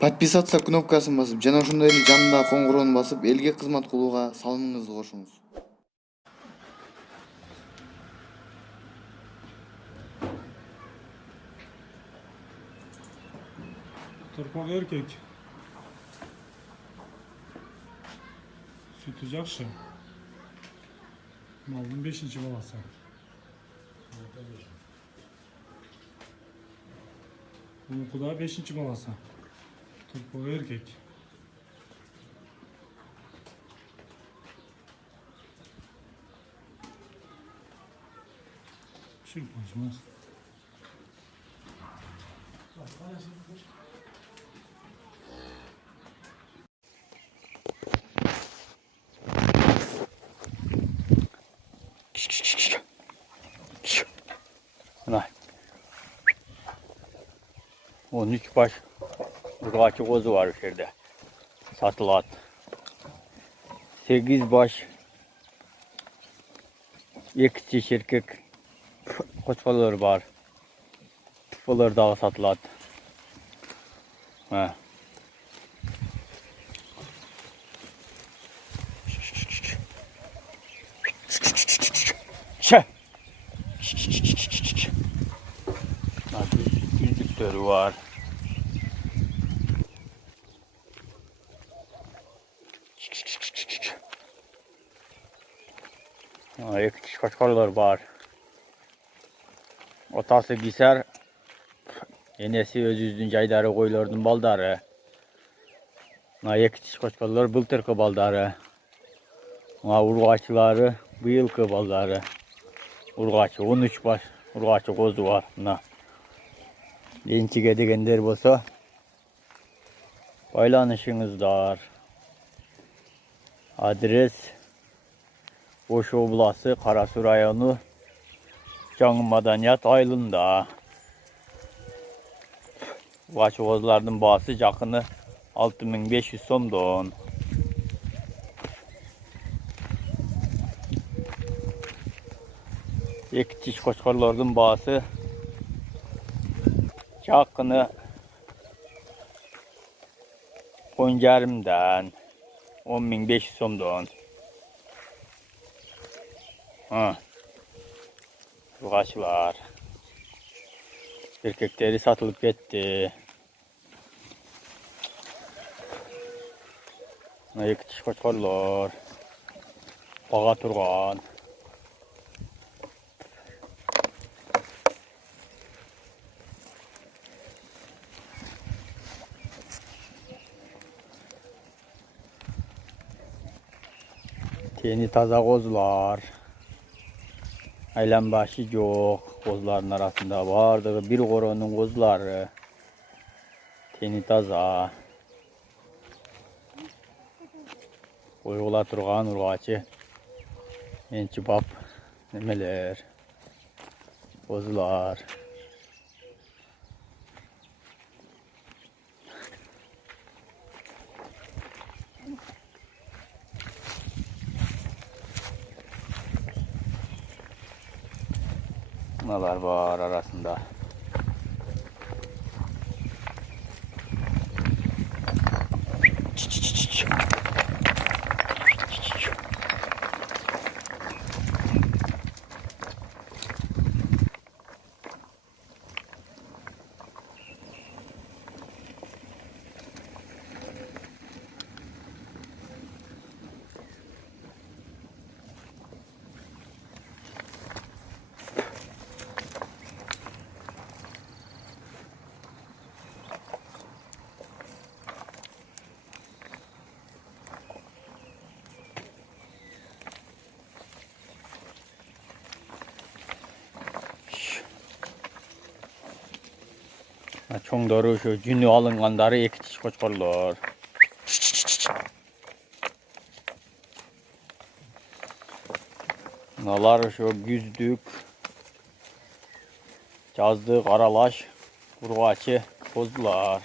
Подписаться кнопкасын басып, жана ошондой эле жанындагы коңгуроону басып, элге кызмат кылууга салымыңызды кошуңуз. Torpalı erkek. Sütü жақсы. Malın 5. balası. Bununki da 5. balası. Torpalı erkek. Şey konuşmaz. Mına 13 baş ırgaçı kozu var içeride. Satılat. 8 baş iki erkek koçkalar var. Bunlar daha satılat. Ha. Şe. Yüzlükleri var. Ektiş kaçkarlar var. Otası giser. Enesi öz yüzün caydары koylardın baldары. Ektiş kaçkarlar bıltırkı baldары. Urgaçıları bu yılkı baldары. Urgaçı 13 baş urgaçı kozu var. Lençige degenler bolsa baylanışınızlar. Adres Oş oblası Karasu rayonu Жаңы Madaniyat Aylında. Urgaçı kozlarının bağısı жақыны 6500 somdon. Ektiş koçkarlarının bağısı жақыны 10.500'den 10.500 somdon. Urgaçılar. Erkekleri satılıp gitti. Ektiş koçkarlar. Bağa turgan. Teni taza kozlar. Aylan başı yok. Kozların arasında vardı. Bir koronun kozları. Teni taza. Koyula turgan urgaçı. Ençi bap. Nemeler. Kozlar. Neler var arasında. 총도로 şu günü alınganları ektiş koçkarlar. Nalar şu güzdük, cazdık, aralaş, urgaçı, kozlar.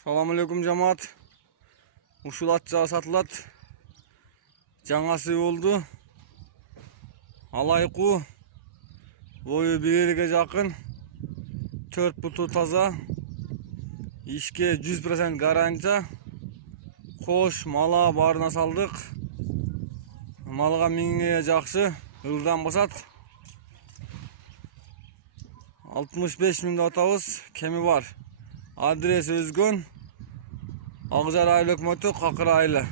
Assalamu alaikum жамаат. Ушул ат жаа сатылат. Жаңасы болду. Алайку. Бою 1 жакын. 4 буту таза. Ишке 100% гарантия. Кош мала барына салдык. Малга миңге жакшы. Ылдан басат. 65 миңде атабыз. Кеми бар. Адрес өзгөн. Акжар айыл өкмөтү Какыр айылы.